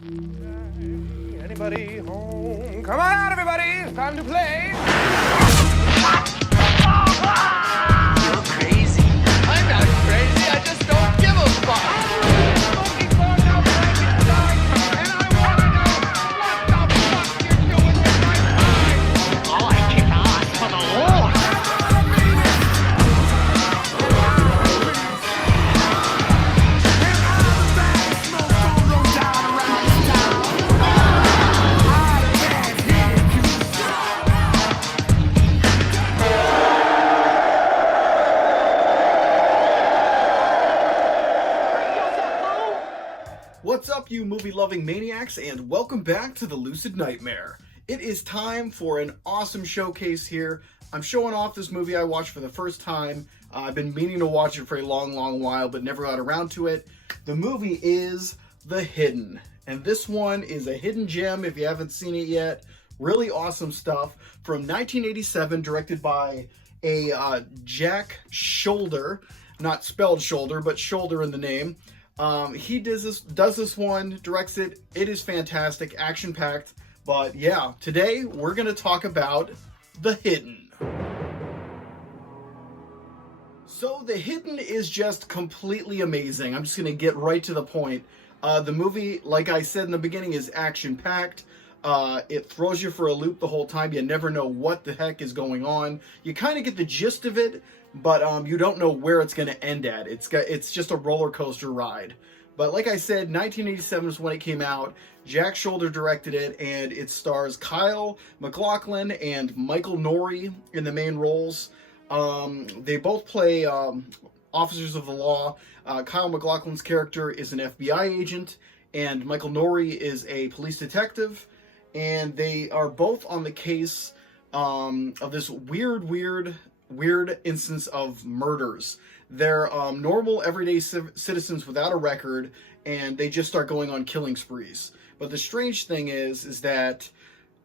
Anybody home? Come on out, everybody! It's time to play! You're crazy. I'm not crazy, I just don't give a fuck. Smoking bars outside inside, and I want to know what the fuck you're doing with my time. Oh, I kick ass for the Lord. What's up, you movie-loving maniacs, and welcome back to the Lucid Nightmare. It is time for an awesome showcase here. I'm showing off this movie I watched for the first time. I've been meaning to watch it for a long while, but never got around to it. The movie is The Hidden, and this one is a hidden gem if you haven't seen it yet. Really awesome stuff. From 1987, directed by a Jack Shoulder, not spelled shoulder, but shoulder in the name. He does this one, directs it. It is fantastic, action-packed. But yeah, today we're going to talk about The Hidden. So The Hidden is just completely amazing. I'm just going to get right to the point. The movie, like I said in the beginning, is action-packed. It throws you for a loop the whole time. You never know what the heck is going on. You kind of get the gist of it, but you don't know where it's going to end at. It's just a roller coaster ride. But like I said, 1987 is when it came out. Jack Shoulder directed it, and it stars Kyle MacLachlan and Michael Nouri in the main roles. They both play officers of the law. Kyle MacLachlan's character is an FBI agent, and Michael Nouri is a police detective. And they are both on the case of this weird instance of murders. They're normal, everyday citizens without a record, and they just start going on killing sprees. But the strange thing is that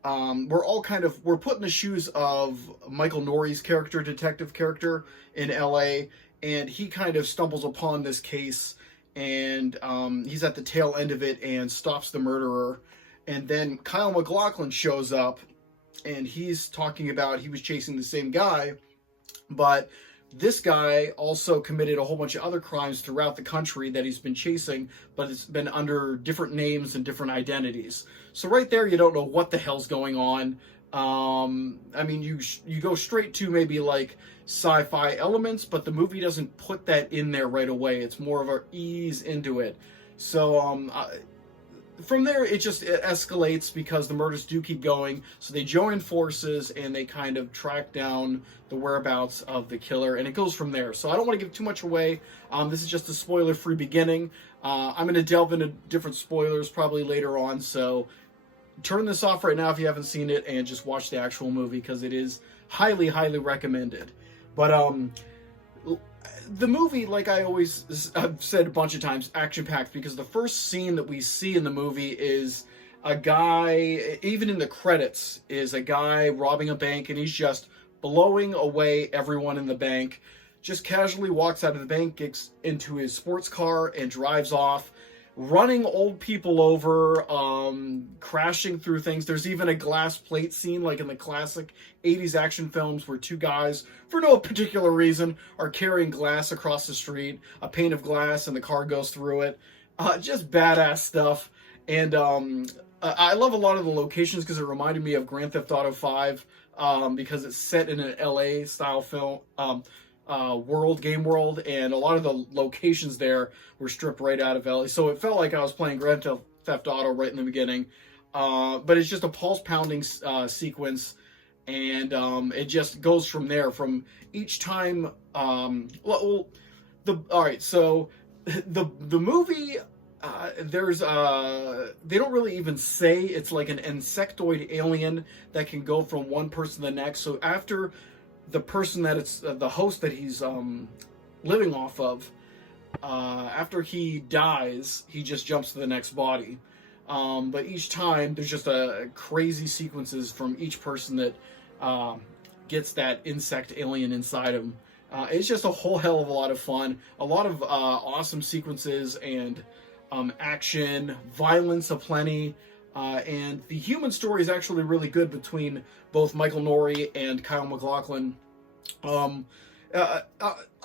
we're put in the shoes of Michael Nouri's character, detective character in LA, and he kind of stumbles upon this case, and he's at the tail end of it and stops the murderer. And then Kyle MacLachlan shows up, and he's talking about he was chasing the same guy, but this guy also committed a whole bunch of other crimes throughout the country that he's been chasing, but it's been under different names and different identities. So right there, you don't know what the hell's going on. I mean, you go straight to maybe like sci-fi elements, but the movie doesn't put that in there right away. It's more of a ease into it. So from there, it escalates because the murders do keep going. So they join forces and they kind of track down the whereabouts of the killer, and it goes from there. So I don't want to give too much away. This is just a spoiler-free beginning. I'm going to delve into different spoilers probably later on. So turn this off right now if you haven't seen it and just watch the actual movie, because it is highly recommended. But the movie, like I've said a bunch of times, action-packed, because the first scene that we see in the movie is a guy, even in the credits, is a guy robbing a bank, and he's just blowing away everyone in the bank. Just casually walks out of the bank, gets into his sports car, and drives off, running old people over, crashing through things. There's even a glass plate scene, like in the classic 80s action films, where two guys, for no particular reason, are carrying glass across the street, a pane of glass, and the car goes through it. Just badass stuff. And I love a lot of the locations because it reminded me of Grand Theft Auto 5, because it's set in an LA style film, game world, and a lot of the locations there were stripped right out of LA. So it felt like I was playing Grand Theft Auto right in the beginning. But it's just a pulse-pounding sequence, and it just goes from there. From each time, all right. So the movie, they don't really even say it's like an insectoid alien that can go from one person to the next. So after the person that it's the host that he's living off of, after he dies, he just jumps to the next body. But each time there's just crazy sequences from each person that gets that insect alien inside him. It's just a whole hell of a lot of fun, a lot of awesome sequences, and action, violence aplenty, and the human story is actually really good between both Michael Nouri and Kyle MacLachlan. I'll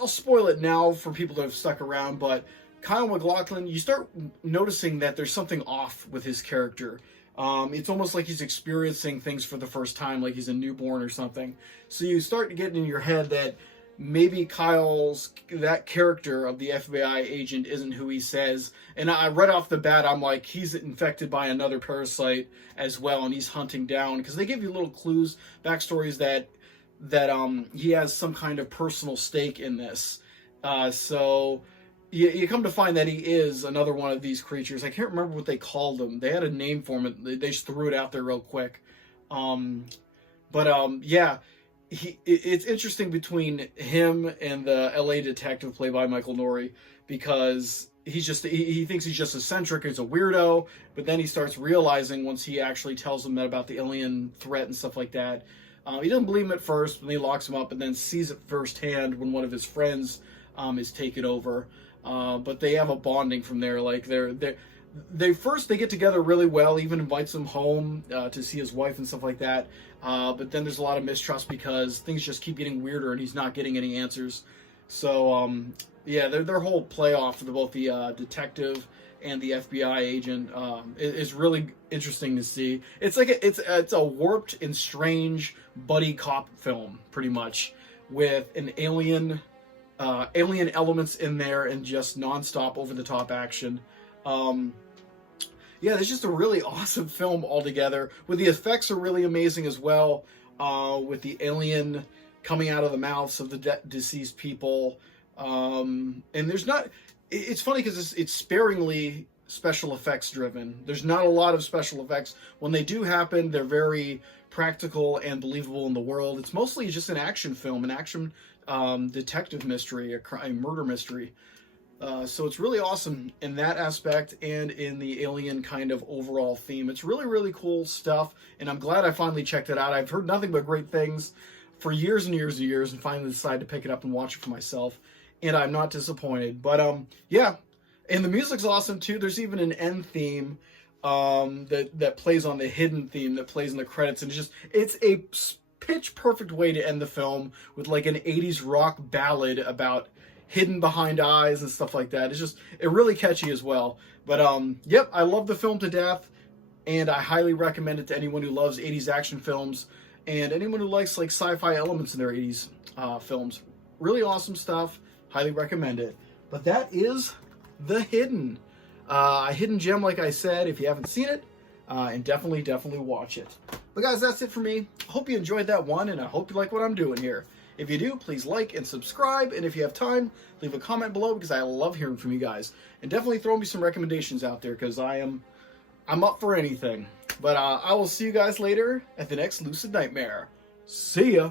spoil it now for people that have stuck around, but Kyle MacLachlan, you start noticing that there's something off with his character. It's almost like he's experiencing things for the first time, like he's a newborn or something. So you start getting in your head that maybe that character of the FBI agent isn't who he says. And I right off the bat, I'm like, he's infected by another parasite as well, and he's hunting down, because they give you little clues, backstories that he has some kind of personal stake in this. So you come to find that he is another one of these creatures. I can't remember what they called him. They had a name for him. They just threw it out there real quick. Yeah. It's interesting between him and the LA detective played by Michael Nouri, because he thinks he's just eccentric, he's a weirdo, but then he starts realizing once he actually tells him that about the alien threat and stuff like that. He doesn't believe him at first, but he locks him up, and then sees it firsthand when one of his friends is taken over. But they have a bonding from there. Like they get together really well. Even invites him home to see his wife and stuff like that. But then there's a lot of mistrust because things just keep getting weirder, and he's not getting any answers. So yeah, their whole playoff for both the detective and the FBI agent is really interesting to see. It's like it's a warped and strange buddy cop film, pretty much, with an alien elements in there and just nonstop over the top action. Yeah, it's just a really awesome film altogether. With the effects are really amazing as well. With the alien coming out of the mouths of the deceased people, and there's not. It's funny because it's sparingly special effects driven. There's not a lot of special effects. When they do happen, they're very practical and believable in the world. It's mostly just an action film, an action detective mystery, a murder mystery. So it's really awesome in that aspect and in the alien kind of overall theme. It's really, really cool stuff, and I'm glad I finally checked it out. I've heard nothing but great things for years and years and years, and finally decided to pick it up and watch it for myself, and I'm not disappointed. But yeah, and the music's awesome too. There's even an end theme that plays on the hidden theme that plays in the credits, and it's a pitch perfect way to end the film, with like an 80s rock ballad about hidden behind eyes and stuff like that. It's really catchy as well. But yep, I love the film to death, and I highly recommend it to anyone who loves 80s action films and anyone who likes like sci-fi elements in their 80s films. Really awesome stuff. Highly recommend it. But that is The Hidden. A hidden gem, like I said, if you haven't seen it, and definitely watch it. But guys, that's it for me. Hope you enjoyed that one, and I hope you like what I'm doing here. If you do, please like and subscribe, and if you have time, leave a comment below, because I love hearing from you guys. And definitely throw me some recommendations out there, because I'm up for anything. But I will see you guys later at the next Lucid Nightmare. See ya!